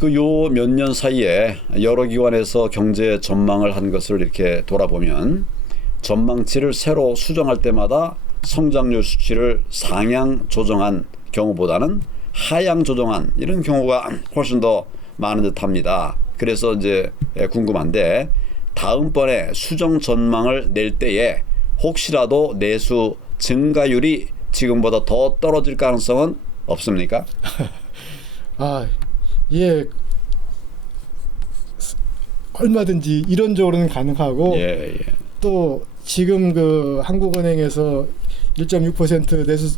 그 요 몇 년 사이에 여러 기관에서 경제 전망을 한 것을 이렇게 돌아보면 전망치를 새로 수정할 때마다 성장률 수치를 상향 조정한 경우보다는 하향 조정한 이런 경우가 훨씬 더 많은 듯합니다. 그래서 이제 궁금한데 다음번에 수정 전망을 낼 때에 혹시라도 내수 증가율이 지금보다 더 떨어질 가능성은 없습니까? 예, 얼마든지 이론적으로는 가능하고 예. 또 지금 그 한국은행에서 1.6% 내수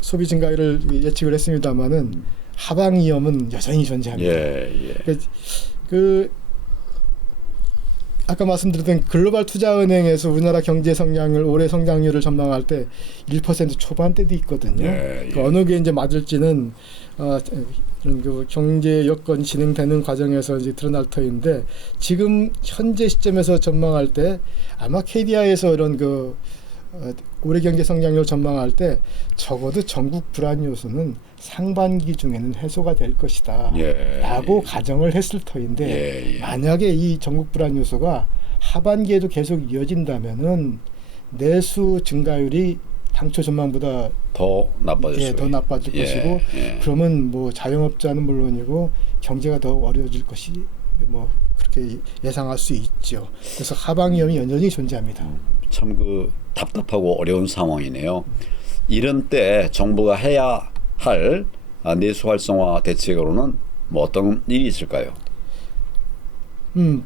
소비 증가율을 예측을 했습니다만은 하방 위험은 여전히 존재합니다. 예. 그 아까 말씀드렸던 글로벌 투자은행에서 우리나라 경제 성장률 올해 성장률을 전망할 때 1% 초반대도 있거든요. 그 어느 게 이제 맞을지는 이런 그 경제 여건 진행되는 과정에서 이제 드러날 터인데 지금 현재 시점에서 전망할 때 아마 KDI에서 이런 그 올해 경제 성장률 전망할 때 적어도 전국 불안 요소는 상반기 중에는 해소가 될 것이다 라고 가정을 했을 터인데 만약에 이 전국 불안 요소가 하반기에도 계속 이어진다면은 내수 증가율이 당초 전망보다 더 나빠질 더 나빠질 것이고 그러면 뭐 자영업자는 물론이고 경제가 더 어려워질 것이 뭐 그렇게 예상할 수 있죠. 그래서 하방 위험이 여전히 존재합니다. 참 그 답답하고 어려운 상황이네요. 이런 때 정부가 해야 할 내수 활성화 대책으로는 뭐 어떤 일이 있을까요? 그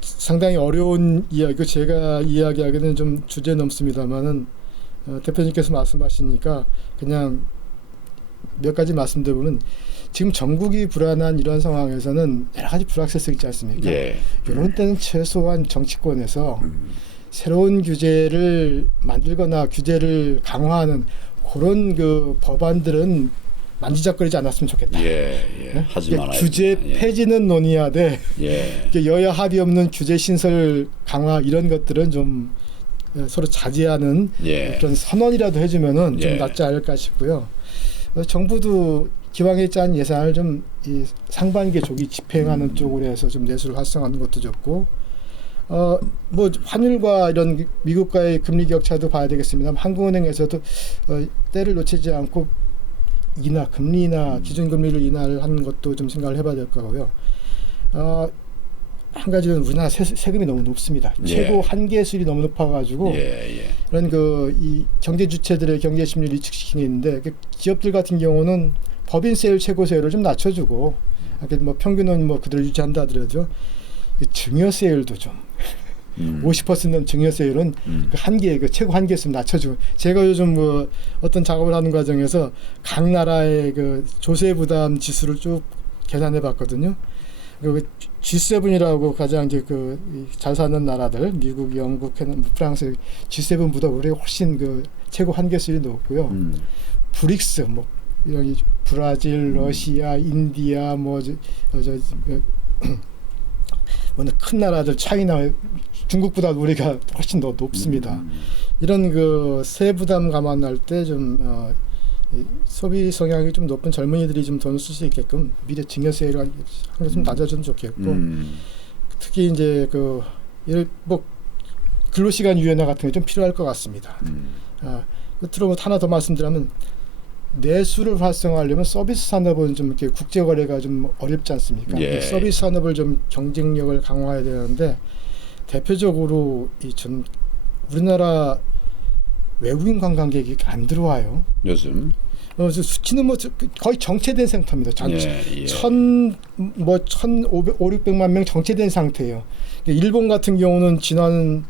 상당히 어려운 이야기고 제가 이야기하기는 좀 주제 넘습니다만은 대표님께서 말씀하시니까 그냥 몇 가지 말씀드리면 지금 전국이 불안한 이런 상황에서는 여러 가지 불확실성이 있지 않습니까? 이런 때는 최소한 정치권에서 새로운 규제를 만들거나 규제를 강화하는 그런 그 법안들은 만지작거리지 않았으면 좋겠다. 하지 말아야 규제 폐지는 논의하되 여야 합의 없는 규제 신설 강화 이런 것들은 좀 서로 자제하는 그런 선언이라도 해주면은 좀 낫지 않을까 싶고요. 정부도 기왕에 짠 예산을 좀 이 상반기에 조기 집행하는 쪽으로 해서 좀 내수를 활성화하는 것도 좋고, 뭐 환율과 이런 미국과의 금리 격차도 봐야 되겠습니다. 한국은행에서도 때를 놓치지 않고 금리 인하, 기준금리를 인하를 하는 것도 좀 생각을 해봐야 될 거고요. 한 가지는 우리나라 세금이 너무 높습니다. 최고 한계수율이 너무 높아가지고 이런 그 이 경제 주체들의 경제 심리를 위축시키는데 기업들 같은 경우는 법인세율 최고세율을 좀 낮춰주고 뭐 평균은 뭐 그대로 유지한다 하더라도 증여세율도 좀 50%는 증여세율은 그 한계 그 최고 한계수를 낮춰주고 제가 요즘 뭐 어떤 작업을 하는 과정에서 각 나라의 그 조세 부담 지수를 쭉 계산해봤거든요. 그 G7이라고 가장 이제 그 잘 사는 나라들 미국, 영국, 프랑스 G7보다 우리가 훨씬 그 최고 한계수율이 높고요. 브릭스 뭐 이런 브라질, 러시아, 인디아 큰 나라들 차이나 중국보다 우리가 훨씬 더 높습니다. 이런 그 세 부담 감안할 때 좀 소비 성향이 좀 높은 젊은이들이 좀 돈을 쓸 수 있게끔 미래 증여세율을 한 개 좀 낮아져도 좋겠고 특히 이제 뭐 근로시간 유연화 같은 게 좀 필요할 것 같습니다. 끝으로 하나 더 말씀드리면 내수를 활성화하려면 서비스 산업은 좀 이렇게 국제 거래가 좀 어렵지 않습니까? 서비스 산업을 좀 경쟁력을 강화해야 되는데 대표적으로 좀 우리나라 외국인 관광객이 안 들어와요. 요즘 수치는 뭐 거의 정체된 상태입니다. 1,500만 명 정체된 상태예요. 일본 같은 경우는 지난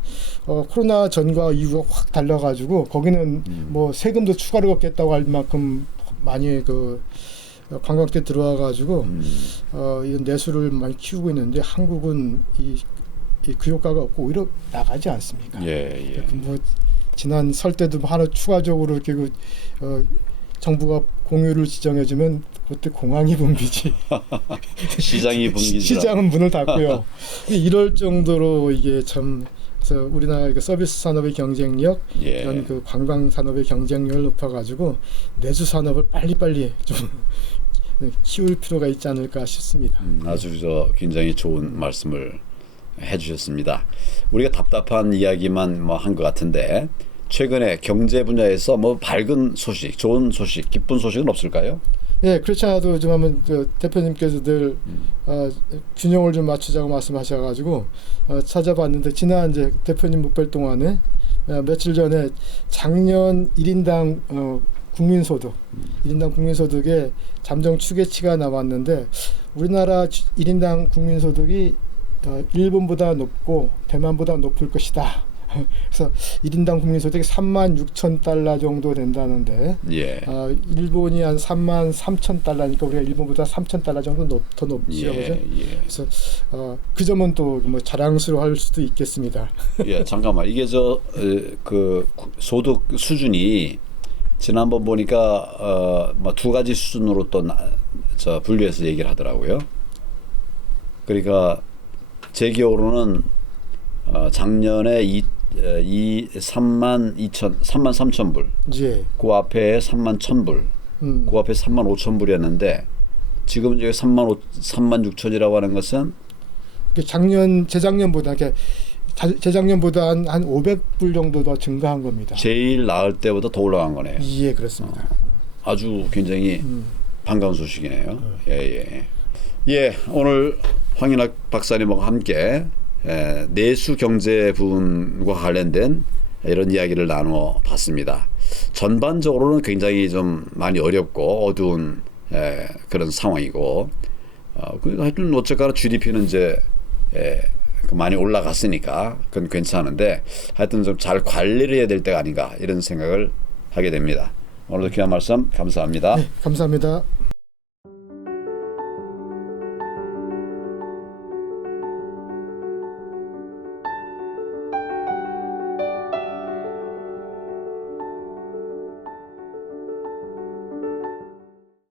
코로나 전과 이후가 확 달라가지고 거기는 뭐 세금도 추가로 걷겠다고 할 만큼 많이 그 관광객 들어와가지고 이런 내수를 많이 키우고 있는데 한국은 그 효과가 없고 오히려 나가지 않습니까? 뭐 지난 설 때도 하나 추가적으로 이렇게 정부가 공유를 지정해주면 그때 공항이 붐비지. 시장이 붐비지. 시장은 문을 닫고요. 이럴 정도로 이게 참 그래서 우리나라 서비스 산업의 경쟁력, 이런 그 관광 산업의 경쟁력을 높아가지고 내수 산업을 빨리빨리 좀 키울 필요가 있지 않을까 싶습니다. 아주 굉장히 좋은 말씀을 해주셨습니다. 우리가 답답한 이야기만 한 것 같은데 최근에 경제 분야에서 밝은 소식, 좋은 소식, 기쁜 소식은 없을까요? 예, 그렇지 않아도 요즘 하면 대표님께서 늘 균형을 좀 맞추자고 말씀하셔가지고 찾아봤는데 지난 이제 대표님 못 뵐 동안에 며칠 전에 작년 1인당 국민소득, 1인당 국민소득의 잠정 추계치가 나왔는데 우리나라 1인당 국민소득이 일본보다 높고 대만보다 높을 것이다. 그래서 1인당 국민소득이 36,000달러 정도 된다는데 예. 일본이 한 33,000달러니까 우리가 일본보다 3,000달러 정도 더 높죠. 예, 그죠? 예. 그래서 그 점은 또 자랑스러워할 수도 있겠습니다. 예, 잠깐만. 이게 그 소득 수준이 지난번 보니까 두 가지 수준으로 또 분류해서 얘기를 하더라고요. 그러니까 제 기억으로는 작년에 33,000불. 예. 그 앞에 31,000불. 그 앞에 35,000불이었는데 지금 이제 36,000이라고 하는 것은 재작년보다 한 500불 정도 더 증가한 겁니다. 제일 나을 때보다 더 올라간 거네요. 예, 그렇습니다. 아주 굉장히 반가운 소식이네요. 예. 예, 오늘 황인학 박사님과 함께 내수 경제 부분과 관련된 이런 이야기를 나누어 봤습니다. 전반적으로는 굉장히 좀 많이 어렵고 어두운 그런 상황이고 하여튼 어쨌거나 GDP는 이제 많이 올라갔으니까 그건 괜찮은데 하여튼 좀 잘 관리를 해야 될 때가 아닌가 이런 생각을 하게 됩니다. 오늘도 귀한 말씀 감사합니다. 네, 감사합니다.